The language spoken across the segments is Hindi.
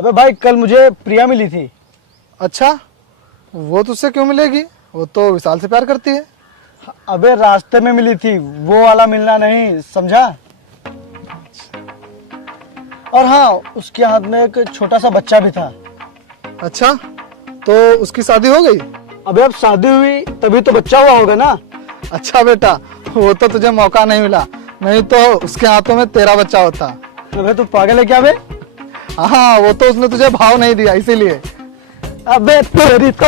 अबे भाई कल मुझे प्रिया मिली थी। अच्छा, वो तुझसे क्यों मिलेगी? वो तो विशाल से प्यार करती है। अबे रास्ते में मिली थी, वो वाला मिलना नहीं, समझा। और हाँ, उसके हाथ में एक छोटा सा बच्चा भी था। अच्छा, तो उसकी शादी हो गई? अबे अब शादी हुई तभी तो बच्चा हुआ होगा ना। अच्छा बेटा, वो तो तुझे मौका नहीं मिला, नहीं तो उसके हाथों में तेरा बच्चा होता। अबे तू पागल है क्या बे? हाँ, वो तो उसने तुझे भाव नहीं दिया इसीलिए। अबे तेरी तो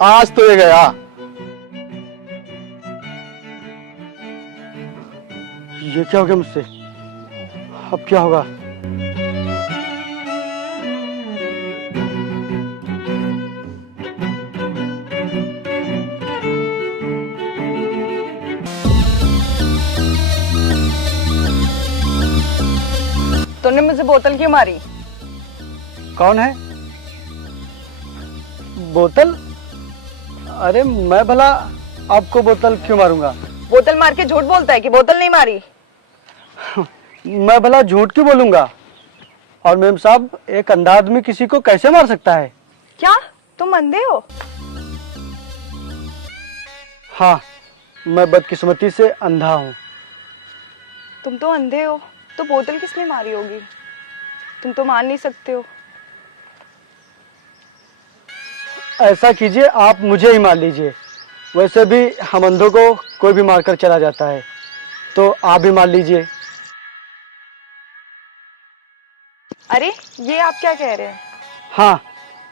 आज तो ये गया। ये क्या हो गया मुझसे? अब क्या होगा? तूने मुझे बोतल क्यों मारी? कौन है? बोतल? अरे मैं भला आपको बोतल क्यों मारूंगा? बोतल मार के झूठ बोलता है कि बोतल नहीं मारी। मैं भला झूठ क्यों बोलूंगा? और मेम साहब, एक अंधा आदमी किसी को कैसे मार सकता है? क्या तुम अंधे हो? हाँ, मैं बदकिस्मती से अंधा हूँ। तुम तो अंधे हो तो बोतल किसने मारी होगी? तुम तो मान नहीं सकते हो। ऐसा कीजिए, आप मुझे ही मार लीजिए। वैसे भी हम अंधों को कोई भी मारकर चला जाता है, तो आप भी मार लीजिए। अरे ये आप क्या कह रहे हैं? हाँ,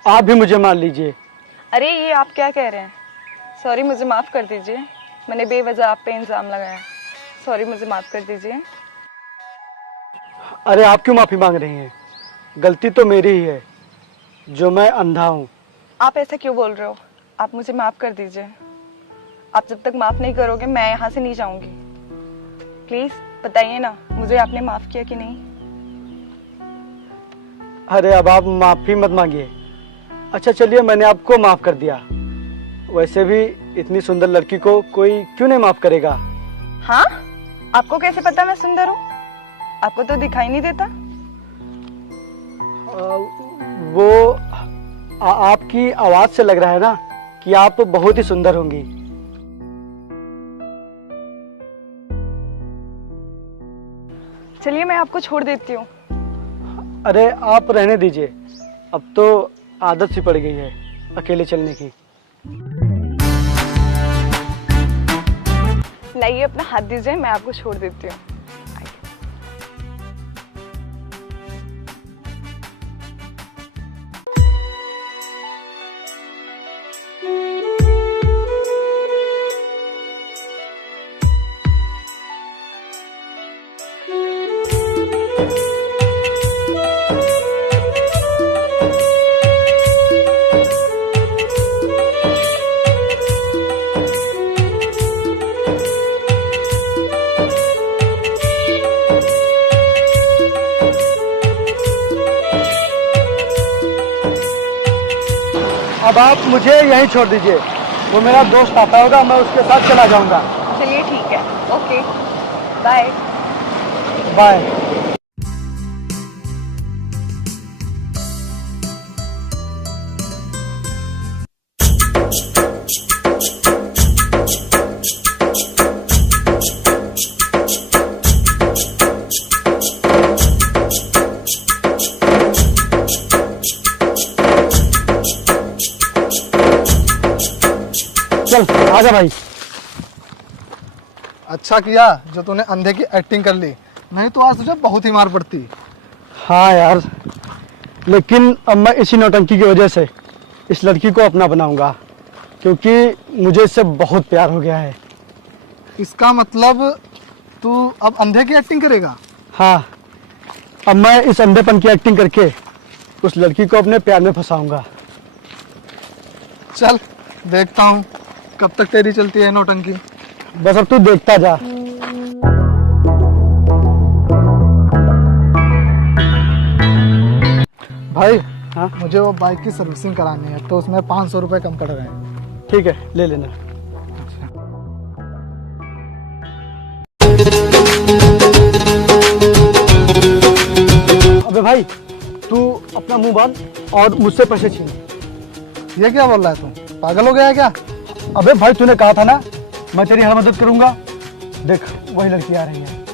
आप भी मुझे मार लीजिए। अरे ये आप क्या कह रहे हैं? सॉरी, मुझे माफ कर दीजिए, मैंने बेवजह आप पे इल्जाम लगाया। सॉरी, मुझे माफ कर दीजिए। अरे आप क्यों माफी मांग रही हैं? गलती तो मेरी ही है, जो मैं अंधा हूँ। आप ऐसा क्यों बोल रहे हो? आप मुझे माफ कर दीजिए। आप जब तक माफ नहीं करोगे मैं यहाँ से नहीं जाऊंगी। प्लीज बताइए ना, मुझे आपने माफ किया कि नहीं? अरे अब आप माफी मत मांगिए। अच्छा चलिए, मैंने आपको माफ कर दिया। वैसे भी इतनी सुंदर लड़की को कोई क्यों नहीं माफ करेगा? हाँ, आपको कैसे पता मैं सुंदर हूँ? आपको तो दिखाई नहीं देता। वो आपकी आवाज से लग रहा है ना कि आप बहुत ही सुंदर होंगी। चलिए मैं आपको छोड़ देती हूँ। अरे आप रहने दीजिए, अब तो आदत सी पड़ गई है अकेले चलने की। लाइए अपना हाथ दीजिए, मैं आपको छोड़ देती हूँ। अब आप मुझे यहीं छोड़ दीजिए, वो मेरा दोस्त आता होगा, मैं उसके साथ चला जाऊंगा। चलिए ठीक है, ओके बाय। बाय। चल आजा भाई। अच्छा किया जो तूने अंधे की एक्टिंग कर ली, नहीं तो आज तुझे बहुत ही मार पड़ती। हाँ यार, लेकिन अब मैं इसी नौटंकी की वजह से इस लड़की को अपना बनाऊंगा, क्योंकि मुझे इससे बहुत प्यार हो गया है। इसका मतलब तू अब अंधे की एक्टिंग करेगा? हाँ, अब मैं इस अंधेपन की एक्टिंग करके उस लड़की को अपने प्यार में फंसाऊंगा। चल देखता हूँ कब तक तेरी चलती है नौटंकी। बस अब तू देखता जा। भाई हाँ मुझे वो बाइक की सर्विसिंग करानी है, तो उसमें 500 रुपये कम पड़ रहे हैं। ठीक है, ले लेना। अबे भाई, तू अपना मुंह बांध और मुझसे पैसे छीन। ये क्या बोल रहा है तू, पागल हो गया है क्या? अबे भाई, तूने कहा था ना मैं तेरी हर मदद करूंगा। देख, वही लड़की आ रही है।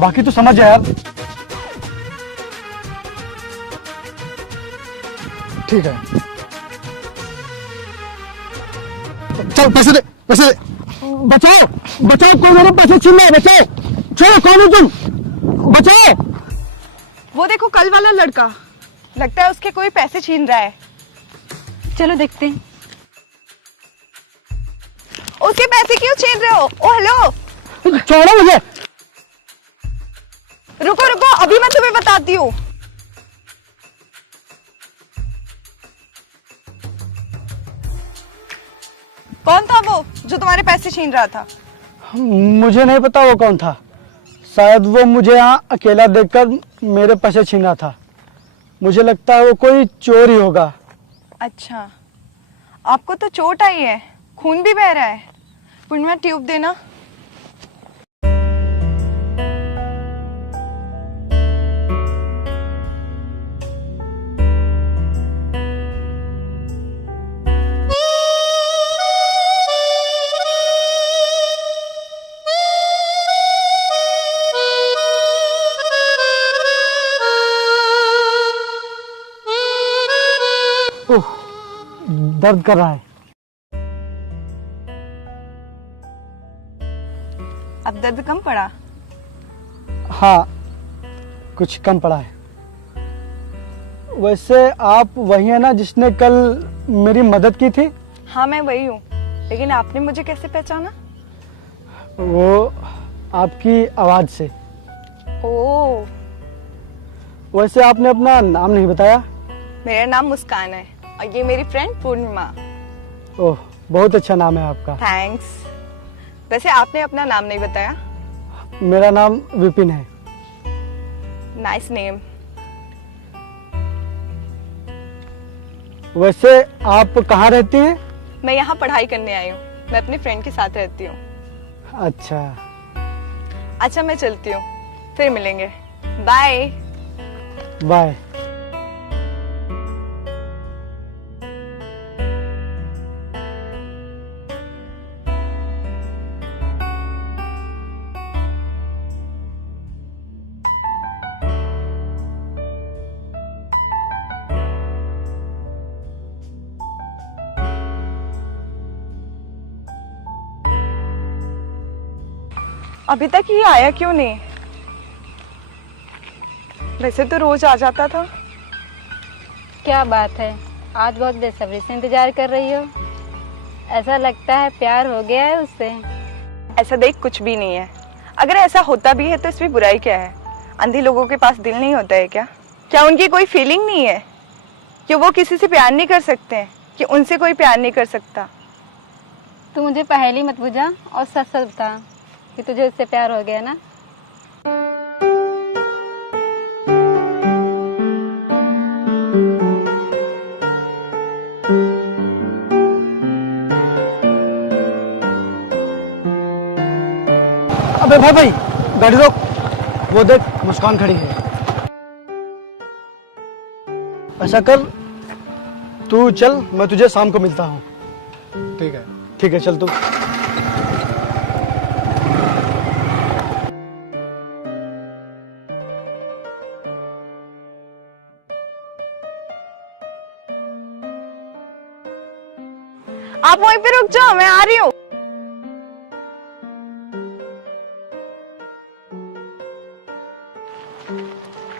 बाकी तो समझ जा यार। ठीक है, चल पैसे दे, पैसे दे। बचाओ बचाओ, कौन मेरे पैसे छीन रहा है? बचाओ, छोड़ो, कौन हो तुम? बचाओ। वो देखो कल वाला लड़का, लगता है उसके कोई पैसे छीन रहा है। चलो देखते हैं। उसके पैसे क्यों छीन रहे हो? ओ हेलो, छोड़ो मुझे। रुको रुको, अभी मैं तुम्हें बताती हूँ। कौन था वो जो तुम्हारे पैसे छीन रहा था? मुझे नहीं पता वो कौन था। शायद वो मुझे यहाँ अकेला देखकर मेरे पैसे छीन रहा था। मुझे लगता है वो कोई चोर ही होगा। अच्छा, आपको तो चोट आई है, खून भी बह रहा है। पूर्णिमा, ट्यूब देना। ओह, दर्द कर रहा है। अब दर्द कम पड़ा? हाँ, कुछ कम पड़ा है। वैसे आप वही है ना जिसने कल मेरी मदद की थी? हाँ, मैं वही हूँ, लेकिन आपने मुझे कैसे पहचाना? वो आपकी आवाज से। ओह, वैसे आपने अपना नाम नहीं बताया। मेरा नाम मुस्कान है और ये मेरी फ्रेंड पूर्णिमा। ओह, बहुत अच्छा नाम है आपका। थैंक्स। वैसे आपने अपना नाम नहीं बताया। मेरा नाम विपिन है। Nice name. वैसे आप कहाँ रहती हैं? मैं यहाँ पढ़ाई करने आई हूँ। मैं अपनी फ्रेंड के साथ रहती हूँ। अच्छा। अच्छा, मैं चलती हूँ, फिर मिलेंगे। बाय। बाय। अभी तक ये आया क्यों नहीं? वैसे तो रोज आ जाता था। क्या बात है, आज बहुत बेसब्री से इंतजार कर रही हो। ऐसा लगता है प्यार हो गया है उससे। ऐसा देख कुछ भी नहीं है। अगर ऐसा होता भी है तो इसमें बुराई क्या है? अंधे लोगों के पास दिल नहीं होता है क्या? क्या उनकी कोई फीलिंग नहीं है कि वो किसी से प्यार नहीं कर सकते हैं, कि उनसे कोई प्यार नहीं कर सकता? तू मुझे पहेली मत बुझा और सच सच बता कि तुझे उससे प्यार हो गया ना। अबे भाई भाई, गाड़ी रोक। वो देख, मुस्कान खड़ी है। ऐसा कर, तू चल, मैं तुझे शाम को मिलता हूँ। ठीक है। ठीक है, चल तू। आप वहीं पे रुक जाओ, मैं आ रही हूँ।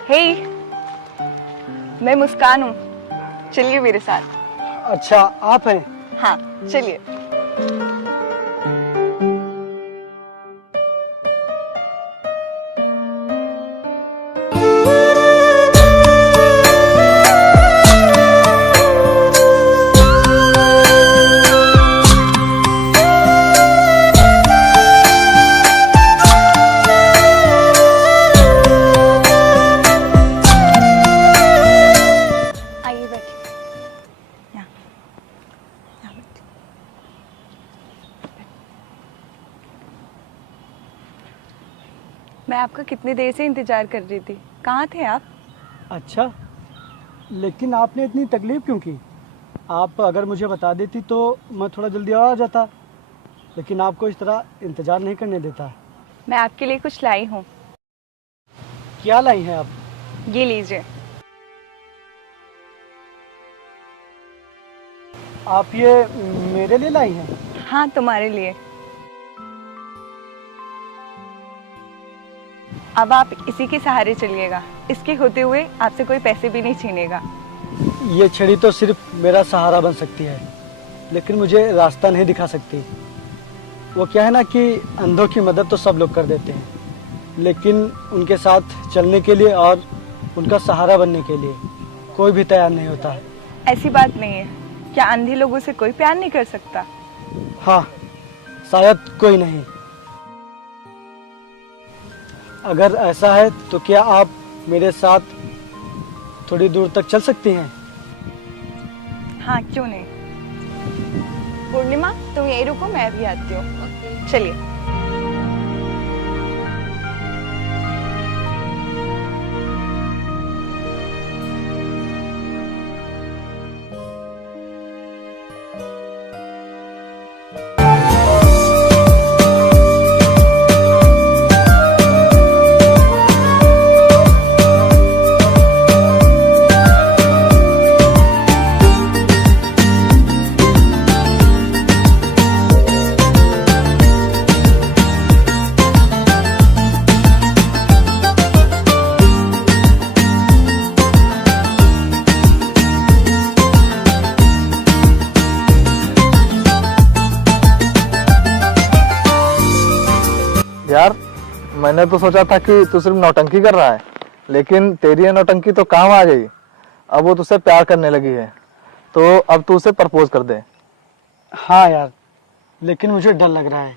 हे, मैं मुस्कान हूँ, चलिए मेरे साथ। अच्छा, आप हैं? हाँ, चलिए। मैं आपका कितनी देर से इंतजार कर रही थी, कहाँ थे आप? अच्छा, लेकिन आपने इतनी तकलीफ क्यों की? आप अगर मुझे बता देती तो मैं थोड़ा जल्दी आ जाता, लेकिन आपको इस तरह इंतज़ार नहीं करने देता। मैं आपके लिए कुछ लाई हूँ, क्या लाई हैं आप? ये लीजिए। आप ये मेरे लिए लाई हैं? हाँ, तुम्हारे लिए। अब आप इसी के सहारे चलिएगा, इसके होते हुए आपसे कोई पैसे भी नहीं छीनेगा। ये छड़ी तो सिर्फ मेरा सहारा बन सकती है, लेकिन मुझे रास्ता नहीं दिखा सकती। वो क्या है ना कि अंधों की मदद तो सब लोग कर देते हैं, लेकिन उनके साथ चलने के लिए और उनका सहारा बनने के लिए कोई भी तैयार नहीं होता। ऐसी बात नहीं है, क्या अंधे लोगों से कोई प्यार नहीं कर सकता? हाँ, शायद कोई नहीं। अगर ऐसा है तो क्या आप मेरे साथ थोड़ी दूर तक चल सकती हैं? हाँ, क्यों नहीं। पूर्णिमा, तुम यही रुको, मैं भी आती हूँ। चलिए। यार, मैंने तो सोचा था कि तू सिर्फ नौटंकी कर रहा है, लेकिन तेरी ये नौटंकी तो काम आ गई। अब वो तुझसे प्यार करने लगी है, तो अब तू उसे प्रपोज कर दे। हाँ यार, लेकिन मुझे डर लग रहा है।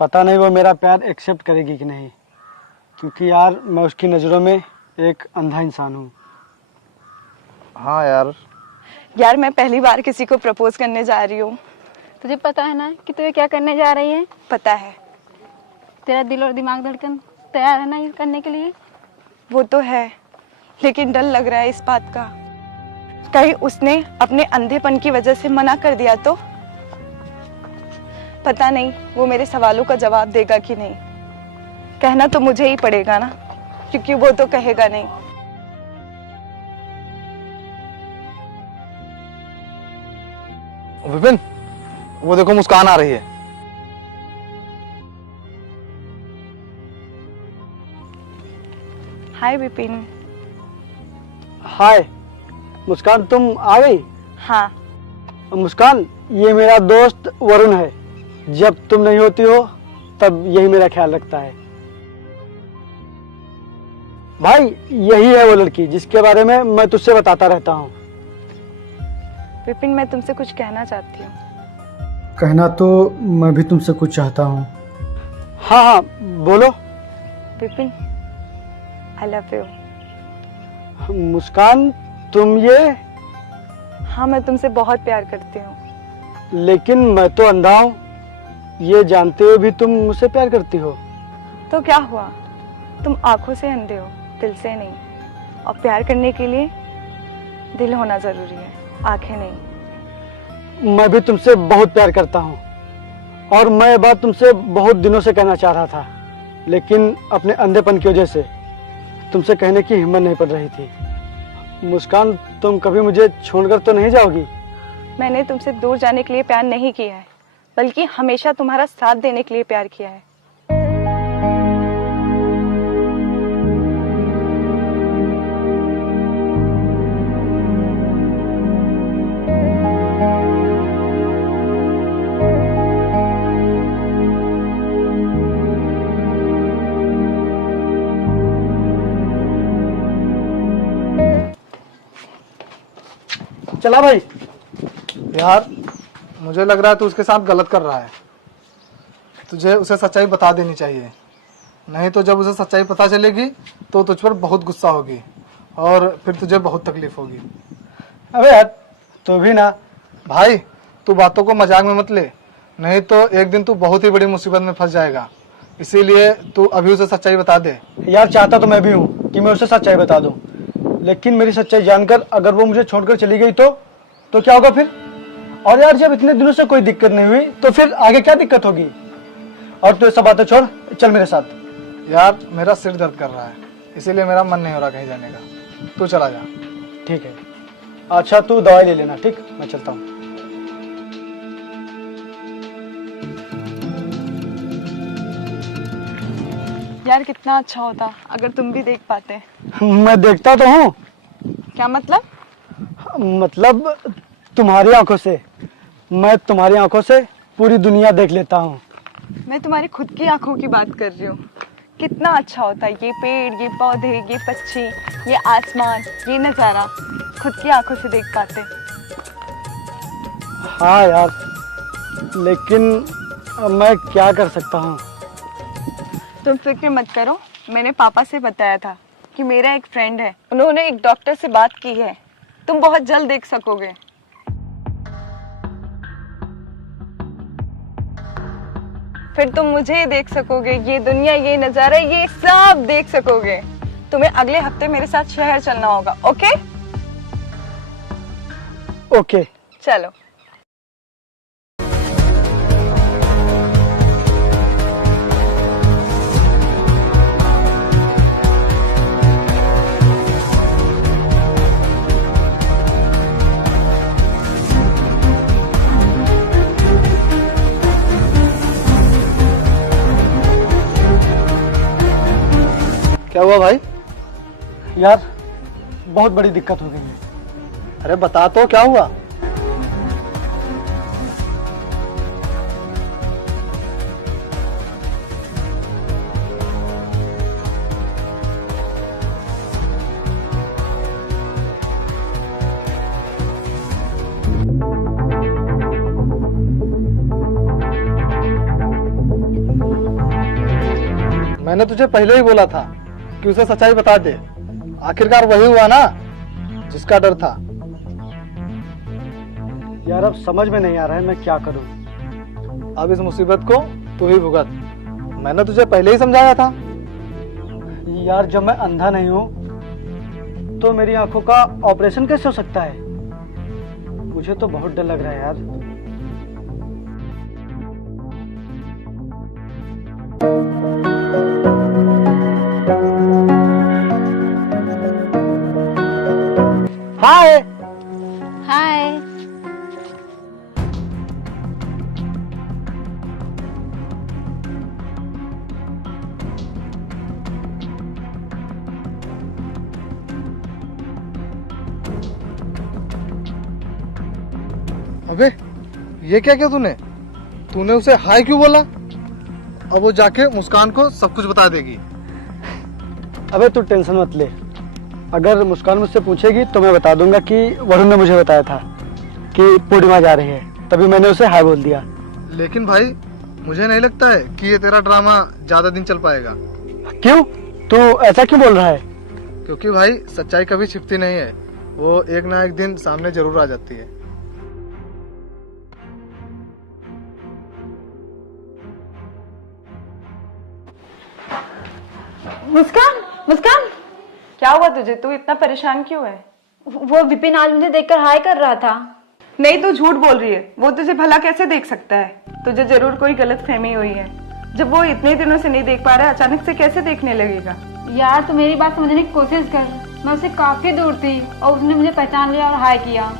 पता नहीं वो मेरा प्यार एक्सेप्ट करेगी कि नहीं, क्योंकि यार मैं उसकी नज़रों में एक अंधा इंसान हूँ। हाँ यार, यार, मैं पहली बार किसी को प्रपोज करने जा रही हूँ। तुझे पता है ना कि तू ये क्या करने जा रही है? पता है। तेरा दिल और दिमाग धड़कन तैयार है ना ये करने के लिए? वो तो है, लेकिन डर लग रहा है इस बात का, कहीं उसने अपने अंधेपन की वजह से मना कर दिया तो? पता नहीं वो मेरे सवालों का जवाब देगा कि नहीं। कहना तो मुझे ही पड़ेगा ना, क्योंकि वो तो कहेगा नहीं। विपिन, वो देखो मुस्कान आ रही है। हाय विपिन। हाय मुस्कान, तुम आ गई? हाँ। मुस्कान, ये मेरा दोस्त वरुण है। जब तुम नहीं होती हो तब यही मेरा ख्याल रखता है। भाई, यही है वो लड़की जिसके बारे में मैं तुझसे बताता रहता हूँ। विपिन, मैं तुमसे कुछ कहना चाहती हूँ। कहना तो मैं भी तुमसे कुछ चाहता हूँ। हाँ हाँ, बोलो। Vipin, I love you. Muskan, तुम ये? हाँ, मैं तुमसे बहुत प्यार करती हूँ। लेकिन मैं तो अंधा हूँ, ये जानते हुए भी तुम मुझसे प्यार करती हो। तो क्या हुआ, तुम आंखों से अंधे हो, दिल से नहीं। और प्यार करने के लिए दिल होना जरूरी है, आंखें नहीं। मैं भी तुमसे बहुत प्यार करता हूँ, और मैं ये बात तुमसे बहुत दिनों से कहना चाह रहा था, लेकिन अपने अंधेपन की वजह से तुमसे कहने की हिम्मत नहीं पड़ रही थी। मुस्कान, तुम कभी मुझे छोड़कर तो नहीं जाओगी? मैंने तुमसे दूर जाने के लिए प्यार नहीं किया है, बल्कि हमेशा तुम्हारा साथ देने के लिए प्यार किया है। चला भाई। यार, मुझे लग रहा है तू उसके साथ गलत कर रहा है। तुझे उसे सच्चाई बता देनी चाहिए, नहीं तो जब उसे सच्चाई पता चलेगी तो तुझ पर बहुत गुस्सा होगी और फिर तुझे बहुत तकलीफ होगी। अबे यार, तू भी ना। भाई, तू बातों को मजाक में मत ले, नहीं तो एक दिन तू बहुत ही बड़ी मुसीबत में फंस जाएगा। इसीलिए तू अभी उसे सच्चाई बता दे। यार चाहता तो मैं भी हूँ कि मैं उसे सच्चाई बता दूं, लेकिन मेरी सच्चाई जानकर अगर वो मुझे छोड़कर चली गई तो क्या होगा फिर? और यार जब इतने दिनों से कोई दिक्कत नहीं हुई तो फिर आगे क्या दिक्कत होगी? और तू ऐसा बातें छोड़, चल मेरे साथ। यार मेरा सिर दर्द कर रहा है, इसीलिए मेरा मन नहीं हो रहा कहीं जाने का। तू चला जा। ठीक है, अच्छा तू दवाई ले लेना, ठीक? मैं चलता हूँ। यार कितना अच्छा होता अगर तुम भी देख पाते। मैं देखता तो हूँ। क्या मतलब? मतलब तुम्हारी आंखों से, मैं तुम्हारी आंखों से पूरी दुनिया देख लेता हूँ। मैं तुम्हारी खुद की आंखों की बात कर रही हूँ। कितना अच्छा होता है ये पेड़, ये पौधे, ये पक्षी, ये आसमान, ये नज़ारा खुद की आंखों से देख पाते। हाँ यार, लेकिन अब मैं क्या कर सकता हूँ? तुम फिक्र मत करो, मैंने पापा से बताया था कि मेरा एक फ्रेंड है, उन्होंने एक डॉक्टर से बात की है, तुम बहुत जल्द देख सकोगे। फिर तुम मुझे देख सकोगे, ये दुनिया, ये नजारा, ये सब देख सकोगे। तुम्हें अगले हफ्ते मेरे साथ शहर चलना होगा। ओके? ओके। चलो। क्या हुआ भाई? यार बहुत बड़ी दिक्कत हो गई है। अरे बता तो, क्या हुआ? मैंने तुझे पहले ही बोला था कि उसे सच्चाई बता दे। आखिरकार वही हुआ ना जिसका डर था। यार अब समझ में नहीं आ रहा है मैं क्या करूं। अब इस मुसीबत को तू ही भुगत। मैंने तुझे पहले ही समझाया था। यार जब मैं अंधा नहीं हूं तो मेरी आंखों का ऑपरेशन कैसे हो सकता है? मुझे तो बहुत डर लग रहा है यार। हाय। हाय। अबे ये क्या किया तूने? तूने उसे हाय क्यों बोला? अब वो जाके मुस्कान को सब कुछ बता देगी। अबे तू टेंशन मत ले, अगर मुस्कान मुझसे पूछेगी तो मैं बता दूंगा कि वरुण ने मुझे बताया था कि पूर्णिमा जा रही है, तभी मैंने उसे हाय बोल दिया। लेकिन भाई मुझे नहीं लगता है कि ये तेरा ड्रामा ज्यादा दिन चल पाएगा। क्यों? तू ऐसा क्यों बोल रहा है? क्योंकि भाई सच्चाई कभी छिपती नहीं है, वो एक ना एक दिन सामने जरूर आ जाती है। मुस्कान, मुस्कान, क्या हुआ तुझे? तू इतना परेशान क्यों है? वो विपिन आज मुझे देखकर हाय कर रहा था। नहीं, तू झूठ बोल रही है। वो तुझे भला कैसे देख सकता है? तुझे जरूर कोई गलत फहमी हुई है। जब वो इतने दिनों से नहीं देख पा रहा है, अचानक से कैसे देखने लगेगा? यार तू मेरी बात समझने की कोशिश कर। मैं उससे काफी दूर थी और उसने मुझे पहचान लिया और हाय किया।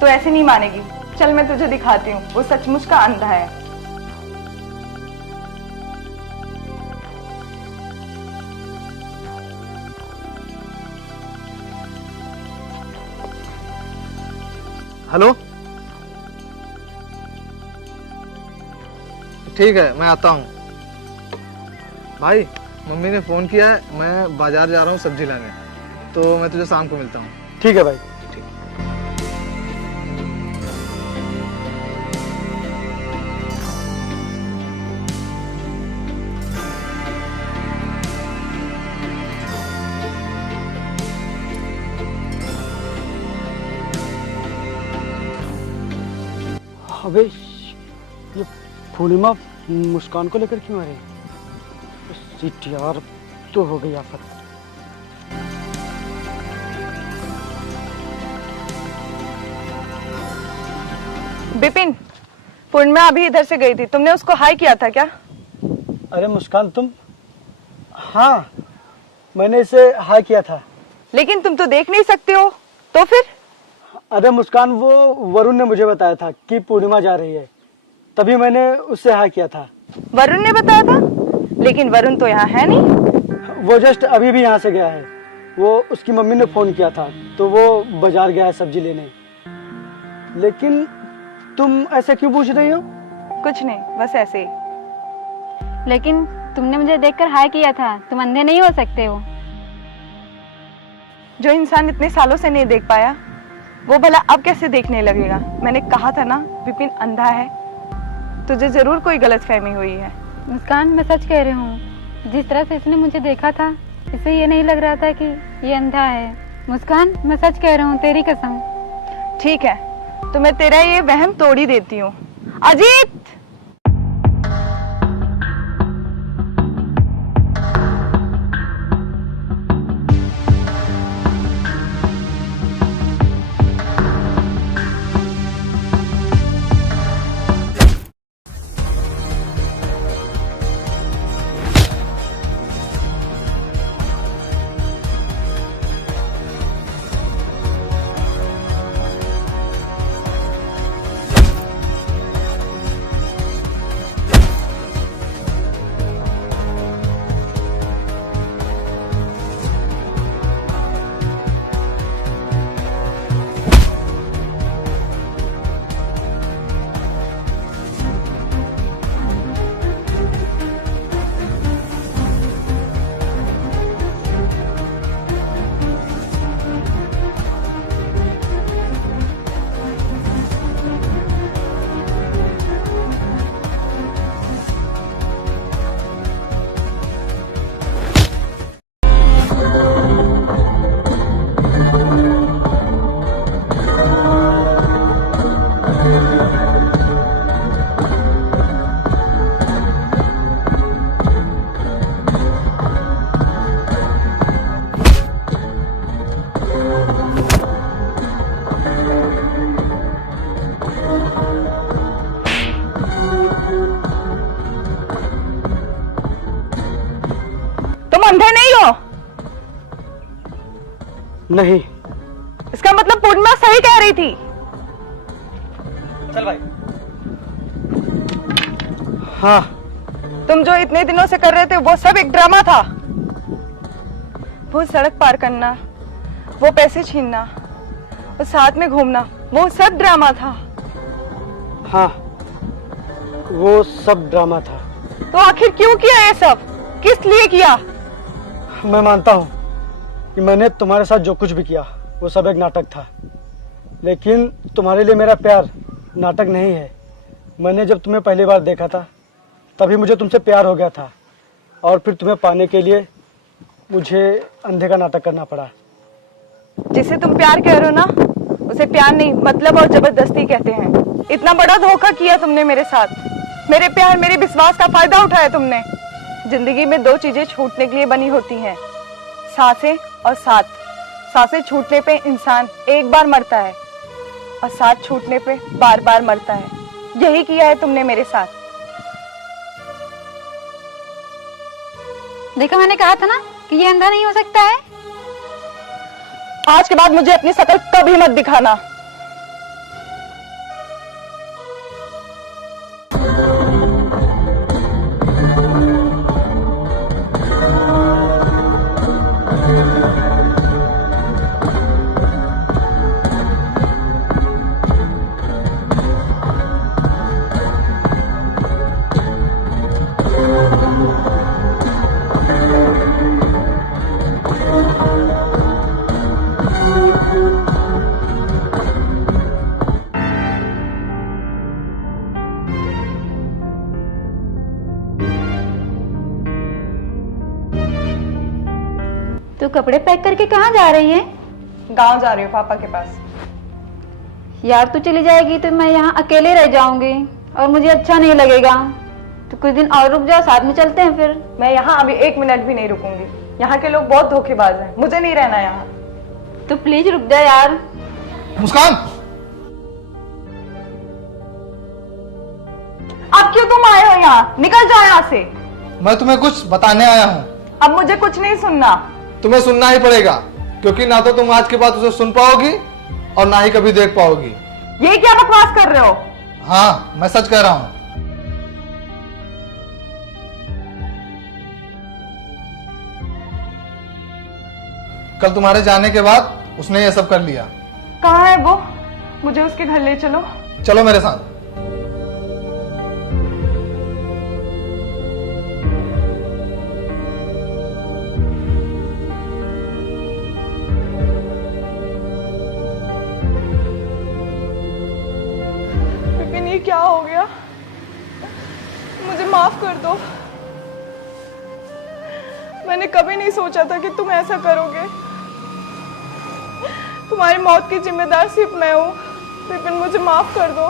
तो ऐसे नहीं मानेगी। चल मैं तुझे दिखाती हूँ, वो सचमुच का अंधा है। हेलो, ठीक है मैं आता हूँ। भाई मम्मी ने फोन किया है, मैं बाजार जा रहा हूँ सब्जी लाने, तो मैं तुझे शाम को मिलता हूँ। ठीक है भाई। अबे ये पूर्णिमा मुस्कान को लेकर क्यों आ रही है? शिट यार, तो हो गई आफत। बिपिन, पूर्णिमा अभी इधर से गई थी, तुमने उसको हाई किया था क्या? अरे मुस्कान तुम, हाँ मैंने इसे हाई किया था। लेकिन तुम तो देख नहीं सकते हो, तो फिर? अरे मुस्कान, वो वरुण ने मुझे बताया था कि पूर्णिमा जा रही है, तभी मैंने उससे हाई किया था। वरुण ने बताया था? लेकिन वरुण तो यहाँ है नहीं। वो जस्ट अभी भी यहाँ से गया है। वो उसकी मम्मी ने फोन किया था तो वो बाजार गया है सब्जी लेने। लेकिन तुम ऐसे क्यों पूछ रही हो? कुछ नहीं, बस ऐसे ही। लेकिन तुमने मुझे देखकर हाय किया था, तुम अंधे नहीं हो सकते हो। जो इंसान इतने सालों से नहीं देख पाया, वो भला अब कैसे देखने लगेगा? मैंने कहा था ना, विपिन अंधा है। तुझे जरूर कोई गलतफहमी हुई है। मुस्कान, मैं सच कह रही हूँ। जिस तरह से इसने मुझे देखा था, इसे ये नहीं लग रहा था कि ये अंधा है। मुस्कान, मैं सच कह रहा हूँ, तेरी कसम। ठीक है, तो मैं तेरा ये वहम तोड़ ही देती हूँ। अजीत! अंधे नहीं हो? नहीं। इसका मतलब पूर्णिमा सही कह रही थी। चल भाई। हाँ। तुम जो इतने दिनों से कर रहे थे वो सब एक ड्रामा था। वो सड़क पार करना, वो पैसे छीनना, वो साथ में घूमना, वो सब ड्रामा था। हाँ, वो सब ड्रामा था। तो आखिर क्यों किया ये सब? किस लिए किया? मैं मानता हूँ कि मैंने तुम्हारे साथ जो कुछ भी किया वो सब एक नाटक था, लेकिन तुम्हारे लिए मेरा प्यार नाटक नहीं है। मैंने जब तुम्हें पहली बार देखा था तभी मुझे तुमसे प्यार हो गया था, और फिर तुम्हें पाने के लिए मुझे अंधे का नाटक करना पड़ा। जिसे तुम प्यार कह रहे हो ना, उसे प्यार नहीं, मतलब और जबरदस्ती कहते हैं। इतना बड़ा धोखा किया तुमने मेरे साथ। मेरे प्यार, मेरे विश्वास का फायदा उठाया तुमने। जिंदगी में दो चीजें छूटने के लिए बनी होती हैं, सांसें और साथ। सांसें छूटने पे इंसान एक बार मरता है और साथ छूटने पे बार बार मरता है। यही किया है तुमने मेरे साथ। देखा, मैंने कहा था ना कि ये अंधा नहीं हो सकता है। आज के बाद मुझे अपनी शक्ल कभी मत दिखाना। तू कपड़े पैक करके कहाँ जा रही है? गांव जा रही हूँ, पापा के पास। यार, तू चली जाएगी तो मैं यहाँ अकेले रह जाऊंगी और मुझे अच्छा नहीं लगेगा। तो कुछ दिन और रुक जाओ, साथ में चलते हैं फिर। मैं यहाँ अभी 1 मिनट भी नहीं रुकूंगी। यहाँ के लोग बहुत धोखेबाज हैं, मुझे नहीं रहना यहाँ। तो प्लीज रुक जा यार। मुस्कान, अब क्यों तुम आए हो यहाँ? निकल जाओ यहाँ से। मैं तुम्हें कुछ बताने आया हूँ। अब मुझे कुछ नहीं सुनना। तुम्हें सुनना ही पड़ेगा, क्योंकि ना तो तुम आज के बाद उसे सुन पाओगी और ना ही कभी देख पाओगी। ये क्या बकवास कर रहे हो? हाँ, मैं सच कह रहा हूँ। कल तुम्हारे जाने के बाद उसने ये सब कर लिया। कहाँ है वो? मुझे उसके घर ले चलो। चलो मेरे साथ। लेकिन ये क्या हो गया? मुझे माफ कर दो। मैंने कभी नहीं सोचा था कि तुम ऐसा करोगे। तुम्हारी मौत की जिम्मेदार सिर्फ मैं हूँ। लेकिन मुझे माफ कर दो।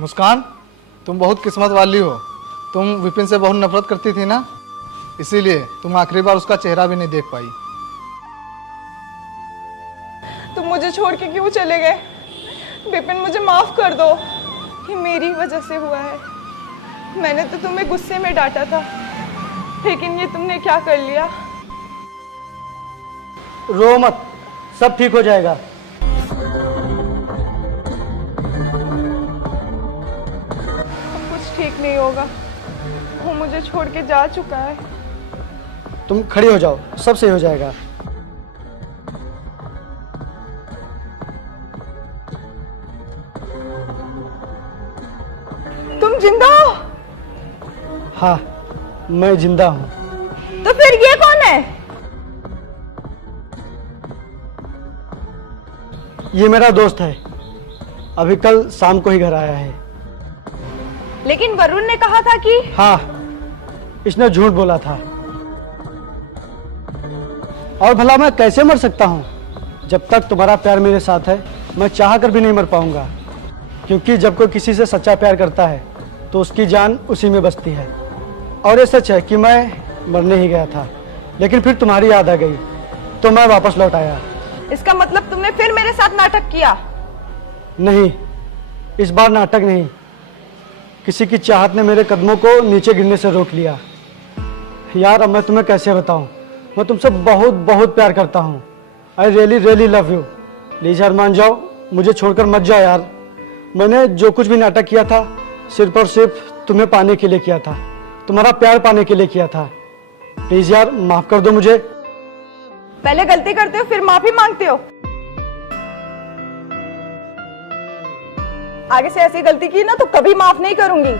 मुस्कान, तुम बहुत किस्मत वाली हो। तुम विपिन से बहुत नफरत करती थी ना, इसीलिए तुम आखिरी बार उसका चेहरा भी नहीं देख पाई। तुम मुझे छोड़ के क्यों चले गए? विपिन, मुझे माफ कर दो। ये मेरी वजह से हुआ है। मैंने तो तुम्हें गुस्से में डांटा था, लेकिन ये तुमने क्या कर लिया? रो मत, सब ठीक हो जाएगा। अब कुछ ठीक नहीं होगा। वो मुझे छोड़ के जा चुका है। तुम खड़ी हो जाओ, सब सही हो जाएगा। तुम जिंदा हो? हाँ, मैं जिंदा हूँ। तो फिर ये कौन है? ये मेरा दोस्त है, अभी कल शाम को ही घर आया है। लेकिन वरुण ने कहा था कि... हाँ, इसने झूठ बोला था। और भला मैं कैसे मर सकता हूँ? जब तक तुम्हारा प्यार मेरे साथ है, मैं चाह कर भी नहीं मर पाऊंगा। क्योंकि जब कोई किसी से सच्चा प्यार करता है तो उसकी जान उसी में बसती है। और ये सच है कि मैं मरने ही गया था, लेकिन फिर तुम्हारी याद आ गई तो मैं वापस लौट आया। इसका मतलब तुमने फिर मेरे साथ नाटक किया? नहीं, इस बार नाटक नहीं, किसी की चाहत ने मेरे कदमों को नीचे गिरने से रोक लिया। यार, अब मैं तुम्हें कैसे बताऊं, मैं तुमसे बहुत बहुत प्यार करता हूं। I really really love you. Please यार मान जाओ, मुझे छोड़कर मत जाओ यार। मैंने जो कुछ भी नाटक किया था सिर्फ और सिर्फ तुम्हें पाने के लिए किया था, तुम्हारा प्यार पाने के लिए किया था। प्लीज यार माफ कर दो मुझे। पहले गलती करते हो फिर माफी मांगते हो। आगे से ऐसी गलती की ना तो कभी माफ नहीं करूंगी।